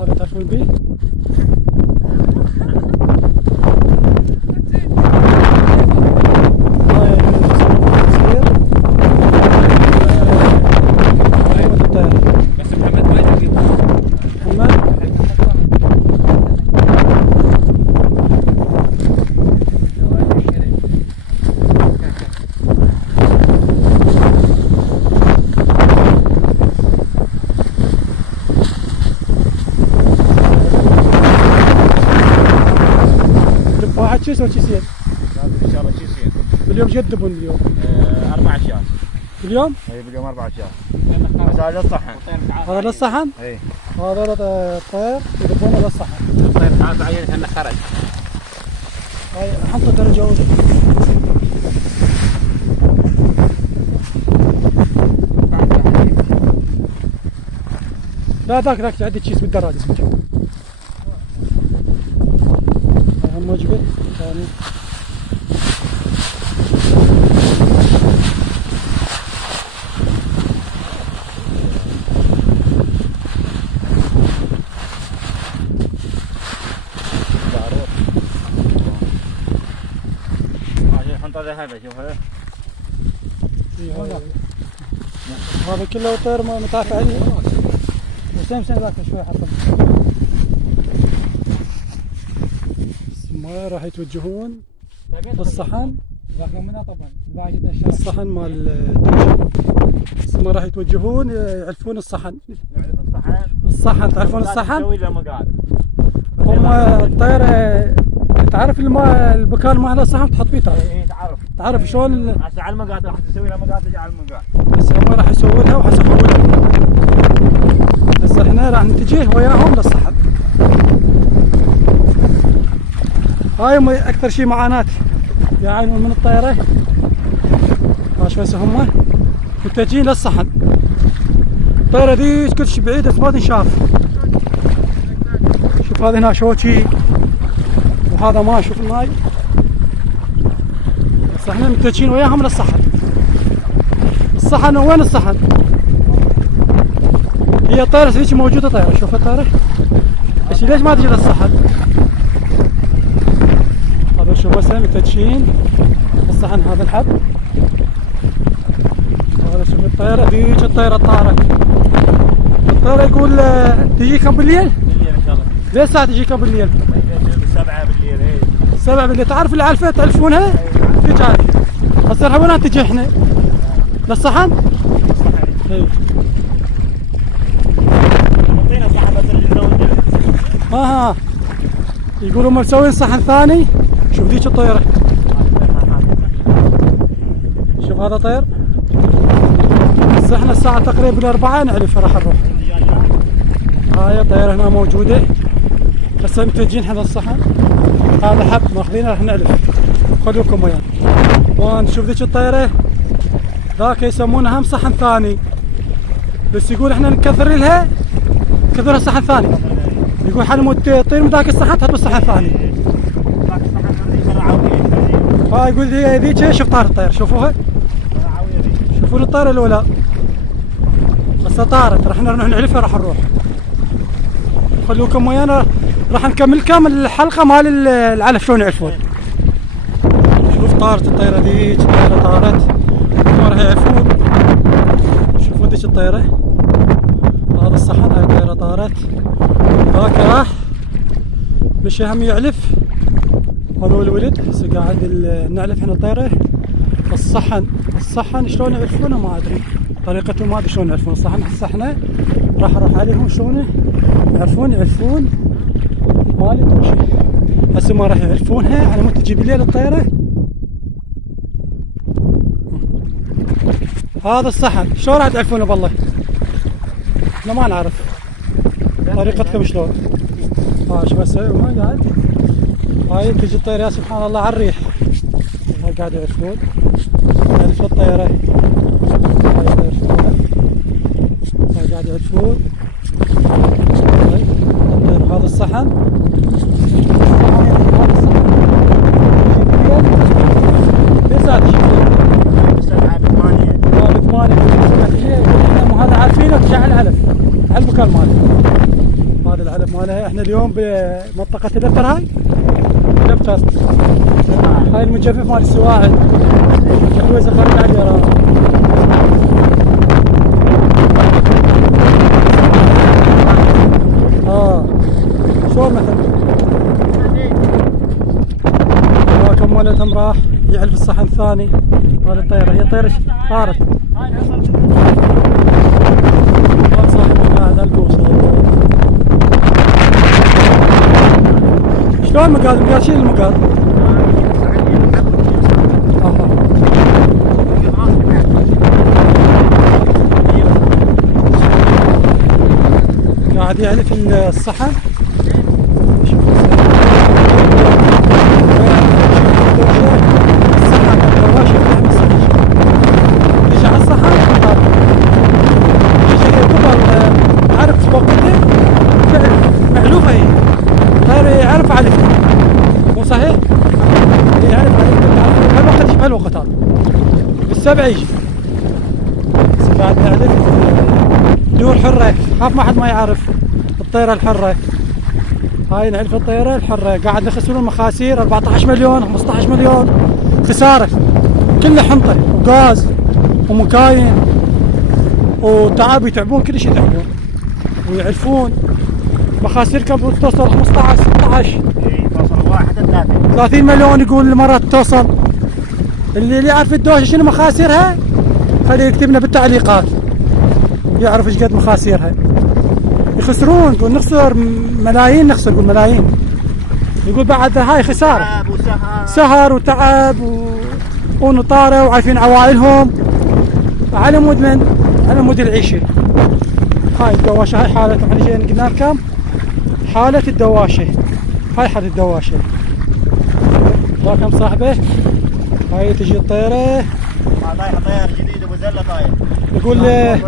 هذا تعرفون بيه؟ واحد شو يسوي كيسين؟ ان شاء الله كيسين. باليوم شو تذبون باليوم؟ 4 اشياء. باليوم؟ اي باليوم 4 اشياء. بس هذا للصحن. هذا للصحن؟ اي. هذا الطير يذبونه للصحن. الطير هذا عينه انه خرج. هاي حطوا درجة أولى. لا ذاك عندي كيس بالدراجة اسمه. هم وجبة ثاني. الحنطة ذهبت شوفها. هذا كله طير متعافى عليه. سمسم ذاك شوي حطه. ما راح يتوجهون بالصحن. الصحن مال الدجاج. ما راح يتوجهون يعرفون الصحن. الصحن تعرفون الصحن؟ هم الطير تعرف المكان مال الصحن تحط فيه تعرف. اي تعرف شلون هسه على المقاطع راح تسوي لها مقاطع على المقاطع. بس هم راح يسووا لها وحيسووا لها. هسه احنا راح نتجه وياهم للصحن. هاي اكثر شيء معاناة يعانون من الطيرة. شوف هسه هم متجهين للصحن. الطيرة ذي كل شيء بعيد بس ما تنشاف. شوف هذا هنا شوكي وهذا ما شوف الماي. بس احنا متجهين وياهم للصحن. الصحن وين الصحن؟ هي الطيرة هيك موجودة طيرة. شوف الطيرة بس ليش ما تجي للصحن؟ هذا شوف هسه متجهين الصحن. هذا الحب. هذا شوف الطيرة ذيك الطيرة طارت. الطيرة يقول تجيكم بالليل؟ بالليل ان شاء الله. ليش الساعة تجيكم بالليل؟ 7 بالليل. اي 7 بالليل. تعرف العلفة تعرفونها؟ في تعرف. هسه راح وين نتجه احنا؟ للصحن؟ اي. حطينا صحن بس اللي نزود. ها يقولوا مسوين صحن ثاني. شوف ذيك الطيرة. شوف هذا طير. بس احنا الساعة تقريبا 4 نعرف راح نروح. هاي الطيرة هنا موجودة. هسه متجهين احنا للصحن. هذا حب ماخذينه راح نعرف. خلوكم ويانا. ونشوف ذيك الطيرة. ذاك يسمونها هم صحن ثاني. بس يقول احنا نكثر لها كثرها صحن ثاني. يقول حنموت تطير من ذاك الصحن تحط الصحن ثاني. يقول ذيك شوف طار الطير شوفوها. شوفون الطيرة الأولى. هسه طارت راح نروح نعرفها راح نروح. خلوكم ويانا راح نكمل كامل الحلقة مال العلف شلون يعرفون. شوف طارت الطيرة ذيك الطيرة طارت. ما راح يعرفون. شوفوا ذيك الطيرة. هذا الصحن هاي الطيرة طارت. ذاك راح مشي هم يعلف. هذا هو الولد. هسه قاعد نعلف احنا الطيرة. الصحن شلون يعرفونه ما ادري. طريقتهم ما ادري شلون يعرفون الصحن. هسه احنا راح اروح عليهم شلون يعرفون مالي توشي. هسه ما راح يعرفونها على مود تجي بالليل الطيرة. هذا الصحن شلون راح تعرفونه بالله؟ احنا ما نعرف طريقتكم شلون. شوف هسه ما قاعد. هاي تجي الطيرة يا سبحان الله على الريح. ما قاعد يعرفون. يعرف الطيرة. هاي يعرفونها. هاي قاعد يعرفون. هذا الصحن. احنا اليوم بمنطقة الأثر. هاي الأثر، هاي المجفف مال السواعد. الحويزة خرج على اليرام. شلون مثلا كملتهم راح يعلف الصحن الثاني. هذه الطيرة، هي طيرة طارت. صاحب قاعد على القوصة. شلون المقاد؟ شيل المقاد. قاعد يعلف الصحن. بالسبع يجي بس قاعد نعرف دور حرة. خاف ما حد ما يعرف الطيرة الحرة. هاي نعرف الطيرة الحرة. قاعد نخسرون مخاسير 14 مليون 15 مليون خسارة. كله حنطة وغاز ومكاين وتعب. يتعبون كل شيء يتعبون ويعرفون مخاسير كم توصل 15 16 توصل 30 مليون. يقول مرات توصل. اللي يعرف الدوشة شنو مخاسرها خليه يكتب لنا بالتعليقات يعرف ايش قد مخاسرها. يخسرون. يقول نخسر ملايين. نخسر يقول ملايين. يقول بعد هاي خسارة. سهر وتعب ونطارة وعارفين عوائلهم على مود من؟ على مود العيشة. هاي الدواشة. هاي حالتهم. احنا جينا قلنا لكم حالة الدواشة. هاي حالة الدواشة. راكم صاحبه. هاي تجي الطيرة. طايح طير جديد ابو زله طايح. يقول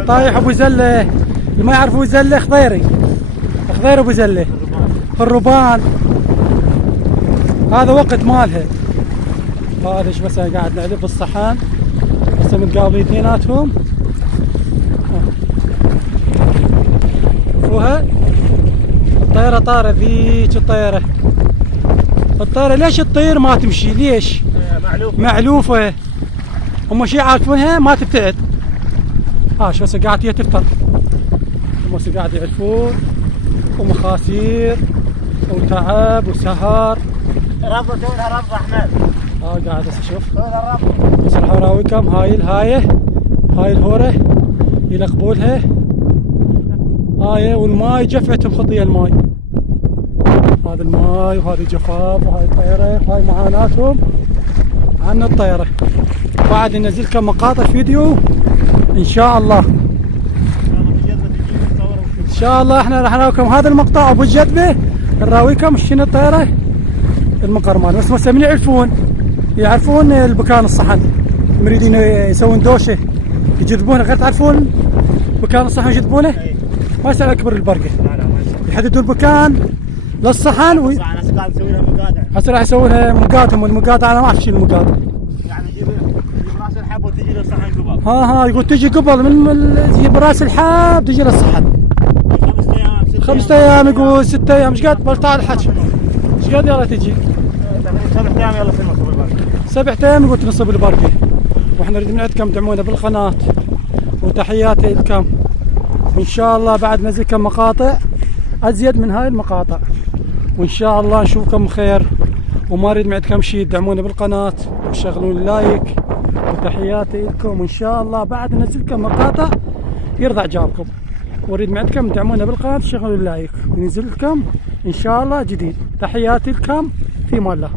طايح ابو زله. اللي ما يعرف ابو زله خضيري. خضير ابو زله. الربان. هذا وقت مالها. هذا ايش بس قاعد نعلب بالصحن. هسه متقابلين اثنيناتهم. شوفوها الطيرة طارة. ذيك الطيرة. الطيرة ليش تطير ما تمشي؟ ليش؟ معلوفة. هم شي عارفونها ما تبتعد. شو هسه قاعد هي تفتر. هم هسه قاعد يعرفون ومخاسير وتعب وسهر. ربط سويلها ربط احمد. قاعد هسه شوف. سويلها ربط. بس راح اراويكم. هاي الهاية. هاي الهورة يلقبولها. والماي جفعتهم خطية الماي. هذا الماي وهذه الجفاف وهاي الطيرة. هاي معاناتهم عن الطيرة. بعد ننزل لكم مقاطع فيديو ان شاء الله. ان شاء الله احنا راح نراويكم هذا المقطع ابو الجذبة. نراويكم شنو الطيرة المقرمان. بس من يعرفون البكان الصحن. مريدين يسوون دوشة يجذبونه. غير تعرفون بكان الصحن يجذبونه. ما يصير اكبر البرقة. يحددوا البكان للصحن هسه راح يسوونها مقادهم. والمقاد انا ما اعرف شنو المقاد. يعني يجيب راس الحب وتجي للصحن قبل. يقول تجي قبل من تجيب راس الحب تجي للصحن. 5 ايام يقول 6 ايام. ايش قد؟ بلطع الحكي. ايش قد يلا تجي؟ 7 ايام يلا تنصب البرقة. 7 ايام يقول تنصب البرقة. واحنا نريد نعدكم دعمونا بالقناة. وتحياتي لكم. وان شاء الله بعد ننزلكم مقاطع ازيد من هاي المقاطع. وان شاء الله نشوفكم خير. وما اريد معدكم شيء. دعمونا بالقناة وشغلون اللايك. وتحياتي لكم. وان شاء الله بعد ننزلكم مقاطع يرضى اعجابكم. واريد معدكم دعمونا بالقناة وشغلون اللايك. وننزل لكم ان شاء الله جديد. تحياتي لكم في امان الله.